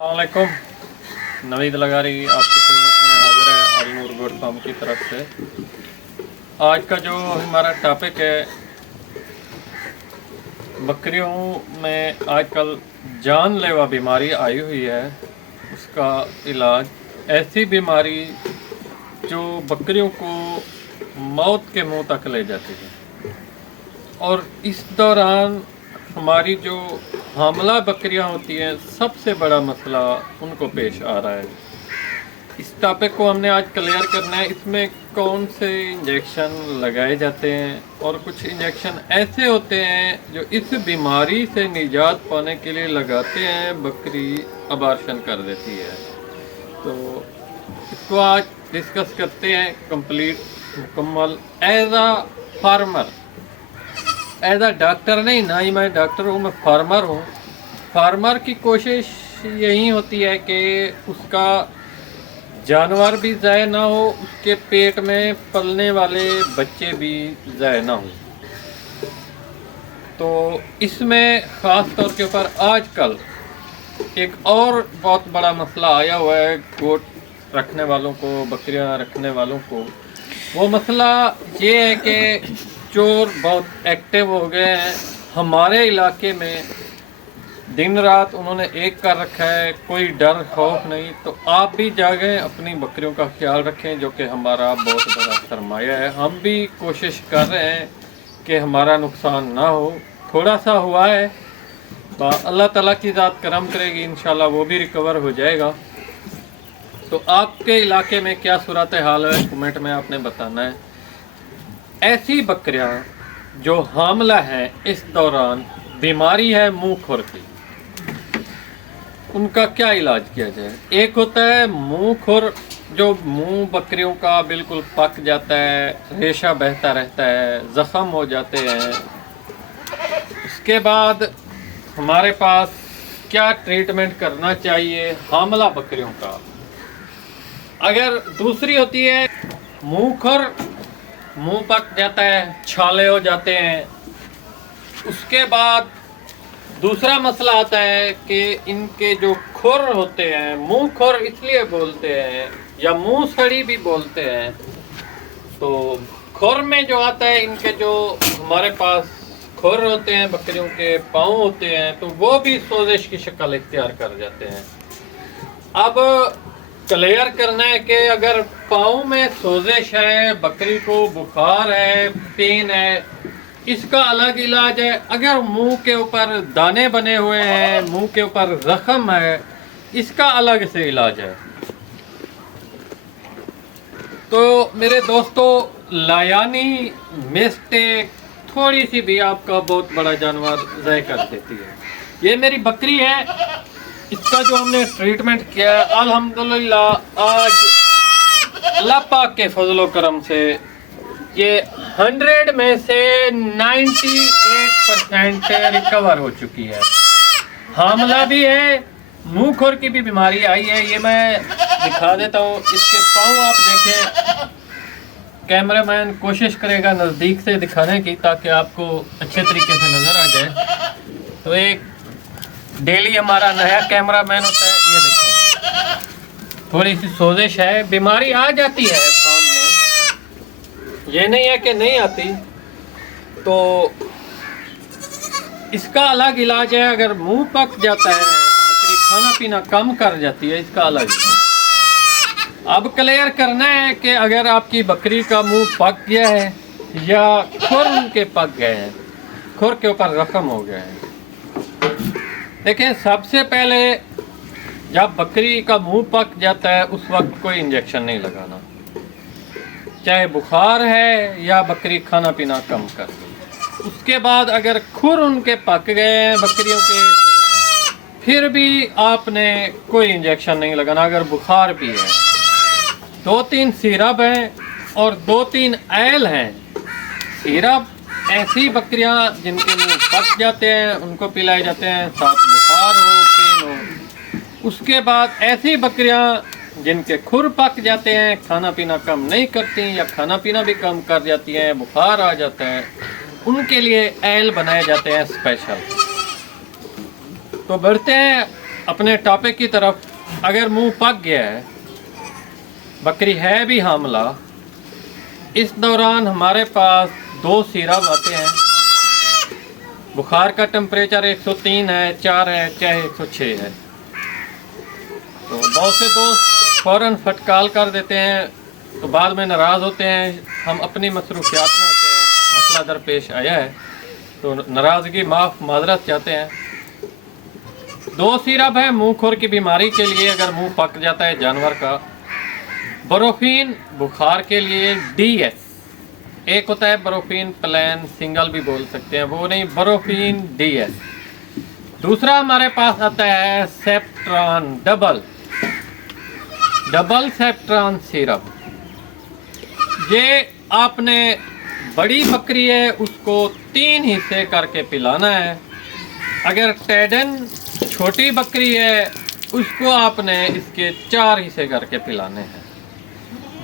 वालेकुम। नवीद लगा रही आपकी खिदमत में हाजिर है अलनूर गोट फार्म की तरफ से। आज का जो हमारा टॉपिक है, बकरियों में आजकल जानलेवा बीमारी आई हुई है, उसका इलाज। ऐसी बीमारी जो बकरियों को मौत के मुंह तक ले जाती है, और इस दौरान हमारी जो हामला बकरियां होती हैं, सबसे बड़ा मसला उनको पेश आ रहा है। इस टॉपिक को हमने आज क्लियर करना है। इसमें कौन से इंजेक्शन लगाए जाते हैं, और कुछ इंजेक्शन ऐसे होते हैं जो इस बीमारी से निजात पाने के लिए लगाते हैं, बकरी अबार्शन कर देती है। तो इसको आज डिस्कस करते हैं कंप्लीट, मुकम्मल। एज आ फार्मर, एज आ डॉक्टर नहीं, ना ही मैं डॉक्टर हूँ, मैं फार्मर हूँ। फार्मर की कोशिश यही होती है कि उसका जानवर भी ज़ाय ना हो, उसके पेट में पलने वाले बच्चे भी ज़ाय ना हो। तो इसमें ख़ास तौर के ऊपर आजकल एक और बहुत बड़ा मसला आया हुआ है गोट रखने वालों को, बकरियां रखने वालों को। वो मसला ये है कि चोर बहुत एक्टिव हो गए हैं हमारे इलाके में। दिन रात उन्होंने एक कर रखा है, कोई डर खौफ नहीं। तो आप भी जागें, अपनी बकरियों का ख्याल रखें, जो कि हमारा बहुत बड़ा सरमाया है। हम भी कोशिश कर रहे हैं कि हमारा नुकसान ना हो। थोड़ा सा हुआ है, अल्लाह ताला की ज़ात करम करेगी, इंशाल्लाह वो भी रिकवर हो जाएगा। तो आपके इलाके में क्या सूरत हाल है, कमेंट में आपने बताना है। ऐसी बकरियां जो हामला हैं, इस दौरान बीमारी है मुंह खुर की, उनका क्या इलाज किया जाए। एक होता है मुंह खुर, जो मुंह बकरियों का बिल्कुल पक जाता है, रेशा बहता रहता है, ज़ख़म हो जाते हैं। उसके बाद हमारे पास क्या ट्रीटमेंट करना चाहिए हामला बकरियों का। अगर दूसरी होती है मुंह खुर, मुंह पक जाता है, छाले हो जाते हैं। उसके बाद दूसरा मसला आता है कि इनके जो खुर होते हैं, मुंह खुर इसलिए बोलते हैं, या मुंह सड़ी भी बोलते हैं। तो खुर में जो आता है, इनके जो हमारे पास खुर होते हैं, बकरियों के पाँव होते हैं, तो वो भी सोजिश की शक्ल इख्तियार कर जाते हैं। अब क्लियर करना है कि अगर पाँव में सोजिश है, बकरी को बुखार है, पेन है, इसका अलग इलाज है। अगर मुंह के ऊपर दाने बने हुए हैं, मुंह के ऊपर जख्म है, इसका अलग से इलाज है। तो मेरे दोस्तों, लायानी मिस्टेक थोड़ी सी भी आपका बहुत बड़ा जानवर ज़ाय कर देती है। ये मेरी बकरी है, इसका जो हमने ट्रीटमेंट किया है, अल्हम्दुलिल्लाह आज अल्लाह पाक के फजलो करम से ये 100 में से 98% रिकवर हो चुकी है। हामला भी है, मुंह खुर की भी बीमारी आई है। ये मैं दिखा देता हूँ, इसके पाँव आप देखें। कैमरामैन कोशिश करेगा नज़दीक से दिखाने की, ताकि आपको अच्छे तरीके से नज़र आ जाए। तो एक डेली हमारा नया कैमरामैन होता है। ये देखो, थोड़ी सी सोजिश है, बीमारी आ जाती है फार्म में, ये नहीं है कि नहीं आती। तो इसका अलग इलाज है। अगर मुंह पक जाता है, बकरी खाना पीना कम कर जाती है, इसका अलग है। अब क्लियर करना है कि अगर आपकी बकरी का मुंह पक गया है, या खुर के पक गए हैं, खुर के ऊपर जख्म हो गया है। देखें, सबसे पहले जब बकरी का मुंह पक जाता है, उस वक्त कोई इंजेक्शन नहीं लगाना, चाहे बुखार है या बकरी खाना पीना कम कर दी। उसके बाद अगर खुर उनके पक गए हैं बकरियों के, फिर भी आपने कोई इंजेक्शन नहीं लगाना। अगर बुखार भी है, 2-3 सिरप हैं और 2-3 एल हैं। सिरप ऐसी बकरियां जिनके मुंह पक जाते हैं, उनको पिलाए जाते हैं, साथ बुखार हो, पेन हो। उसके बाद ऐसी बकरियां जिनके खुर पक जाते हैं, खाना पीना कम नहीं करती, या खाना पीना भी कम कर जाती हैं, बुखार आ जाता है, उनके लिए एल बनाए जाते हैं स्पेशल। तो बढ़ते हैं अपने टॉपिक की तरफ, अगर मुंह पक गया है, बकरी है भी हामला, इस दौरान हमारे पास 2 सिरप आते हैं। बुखार का टेम्परेचर 103 है, 4 है, चाहे 106 है। तो बहुत से दोस्त फ़ौरन फटकार कर देते हैं, तो बाद में नाराज़ होते हैं। हम अपनी मसरूफियात में होते हैं, मसला दरपेश आया है, तो नाराज़गी माजरत चाहते हैं। 2 सिरप है मुँह खुर की बीमारी के लिए, अगर मुंह पक जाता है जानवर का। ब्रोफीन बुखार के लिए DS, एक होता है ब्रोफीन प्लान, सिंगल भी बोल सकते हैं, वो नहीं, ब्रोफीन DS। दूसरा हमारे पास आता है सेप्ट्रॉन डबल सेप्ट्रॉन सिरप। ये आपने बड़ी बकरी है उसको 3 हिस्से करके पिलाना है। अगर टेडन छोटी बकरी है उसको आपने इसके 4 हिस्से करके पिलाने हैं,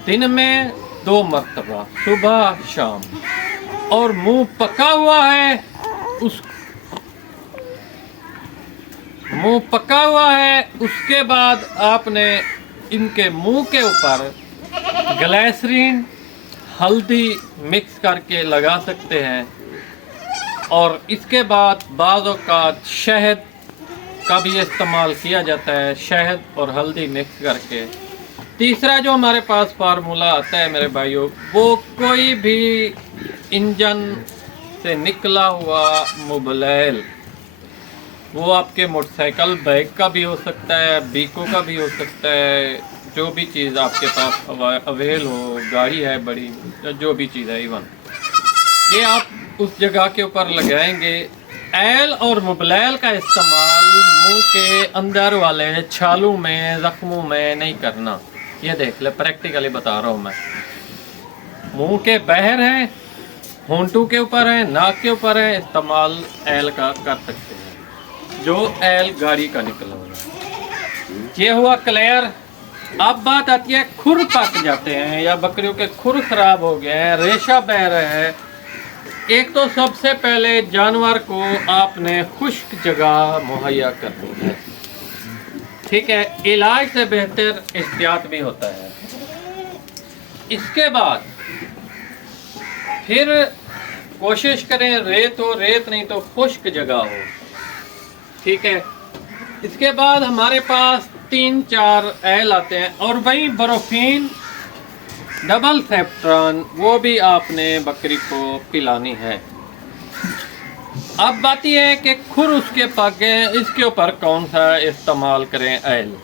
दिन में 2 मरतबा, सुबह शाम। और मुंह पका हुआ है, उसके बाद आपने इनके मुंह के ऊपर ग्लिसरीन हल्दी मिक्स करके लगा सकते हैं। और इसके बाद बाज़ औक़ात शहद का भी इस्तेमाल किया जाता है, शहद और हल्दी मिक्स करके। तीसरा जो हमारे पास फार्मूला आता है मेरे भाइयों, वो कोई भी इंजन से निकला हुआ मोबाइल, वो आपके मोटरसाइकिल बाइक का भी हो सकता है, बीको का भी हो सकता है, जो भी चीज़ आपके पास अवेल हो, गाड़ी है बड़ी, जो भी चीज़ है इवन, ये आप उस जगह के ऊपर लगाएंगे। एल और मोबाइल का इस्तेमाल मुंह के अंदर वाले छालों में, ज़ख्मों में नहीं करना। ये देख ले, प्रैक्टिकली बता रहा हूँ मैं। मुंह के बाहर है, होंठों के ऊपर है, नाक के ऊपर है, इस्तेमाल एल का कर सकते हैं, जो एल गाड़ी का निकला हुआ। ये हुआ क्लियर। अब बात आती है खुर पक जाते हैं या बकरियों के खुर खराब हो गए हैं, रेशा बह रहा है। एक तो सबसे पहले जानवर को आपने खुश्क जगह मुहैया करनी है, ठीक है। इलाज से बेहतर एहतियात भी होता है। इसके बाद फिर कोशिश करें रेत हो, रेत नहीं तो खुश्क जगह हो, ठीक है। इसके बाद हमारे पास 3-4 एल आते हैं, और वही ब्रोफीन डबल सेप्ट्रॉन, वो भी आपने बकरी को पिलानी है। अब बात यह है कि खुर उसके पक गए, इसके ऊपर कौन सा इस्तेमाल करें एल।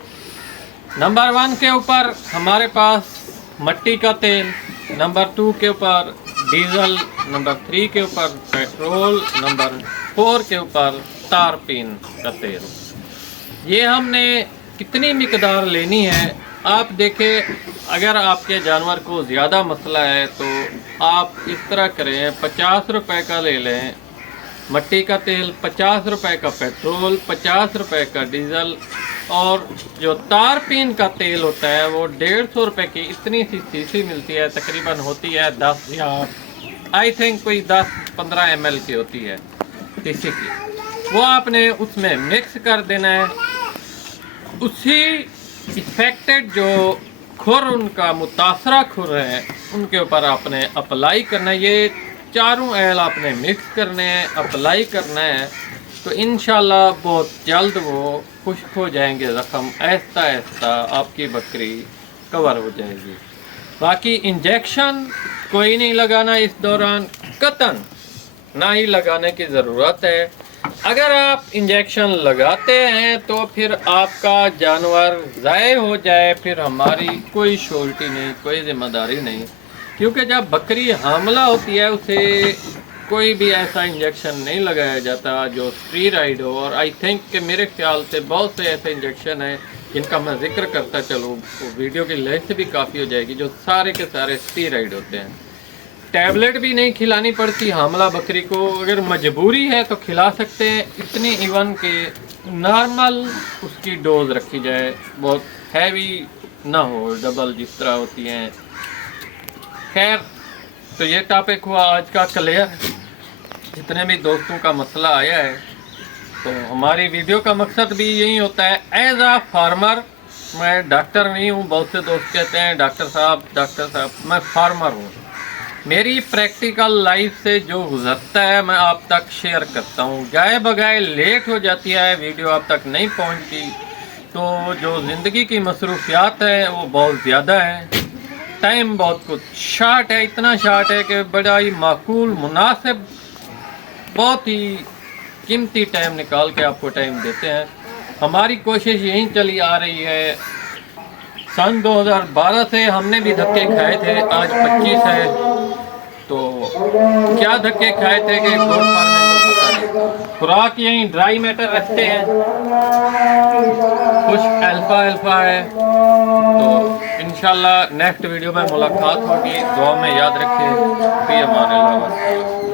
नंबर 1 के ऊपर हमारे पास मट्टी का तेल, नंबर 2 के ऊपर डीजल, नंबर 3 के ऊपर पेट्रोल, नंबर 4 के ऊपर तारपीन का तेल। ये हमने कितनी मिकदार लेनी है आप देखें। अगर आपके जानवर को ज़्यादा मसला है तो आप इस तरह करें, 50 रुपए का ले लें मट्टी का तेल, 50 रुपए का पेट्रोल, 50 रुपए का डीजल, और जो तारपीन का तेल होता है वो 150 रुपए की इतनी सी शीशी मिलती है, तकरीबन होती है 10 या आई थिंक कोई 10-15 ml की होती है शीशी की। वो आपने उसमें मिक्स कर देना है। उसी इफेक्टेड जो खुर, उनका मुतासरा खुर है, उनके ऊपर आपने अप्लाई करना है। ये चारों एल आपने मिक्स करने हैं, अप्लाई करना है, तो इंशाल्लाह बहुत जल्द वो खुश्क हो जाएंगे ज़ख़म, आहिस्ता आहिस्ता आपकी बकरी कवर हो जाएगी। बाकी इंजेक्शन कोई नहीं लगाना इस दौरान, कतन ना ही लगाने की ज़रूरत है। अगर आप इंजेक्शन लगाते हैं तो फिर आपका जानवर ज़ाय हो जाए, फिर हमारी कोई श्योरिटी नहीं, कोई ज़िम्मेदारी नहीं, क्योंकि जब बकरी हामला होती है उसे कोई भी ऐसा इंजेक्शन नहीं लगाया जाता जो स्टीरॉइड हो। और आई थिंक कि मेरे ख्याल से बहुत से ऐसे इंजेक्शन हैं जिनका मैं जिक्र करता चलूँ तो वीडियो की लेंथ भी काफ़ी हो जाएगी, जो सारे के सारे स्टीरॉइड होते हैं। टैबलेट भी नहीं खिलानी पड़ती हामला बकरी को, अगर मजबूरी है तो खिला सकते हैं, इतनी इवन के नॉर्मल उसकी डोज रखी जाए, बहुत हैवी ना हो, डबल जिस तरह होती हैं। खैर, तो ये टॉपिक हुआ आज का क्लियर। जितने भी दोस्तों का मसला आया है तो हमारी वीडियो का मकसद भी यही होता है, एज आ फार्मर, मैं डॉक्टर नहीं हूँ। बहुत से दोस्त कहते हैं डॉक्टर साहब, मैं फार्मर हूँ। मेरी प्रैक्टिकल लाइफ से जो गुजरता है मैं आप तक शेयर करता हूँ। गाय बगाए लेट हो जाती है, वीडियो आप तक नहीं पहुँचती, तो जो ज़िंदगी की मसरूफियात है वो बहुत ज़्यादा है, टाइम बहुत कुछ शार्ट है, इतना शार्ट है कि बड़ा ही माकूल मुनासिब, बहुत ही कीमती टाइम निकाल के आपको टाइम देते हैं। हमारी कोशिश यही चली आ रही है, सन 2012 से हमने भी धक्के खाए थे, आज 25 है, तो क्या धक्के खाए थे कि गोट फार्मिंग में पता नहीं। खुराक यही ड्राई मैटर रखते हैं, कुछ अल्फा है। तो इंशाल्लाह नेक्स्ट वीडियो में मुलाकात होगी। दुआ में याद रखें। फी अमान अल्लाह।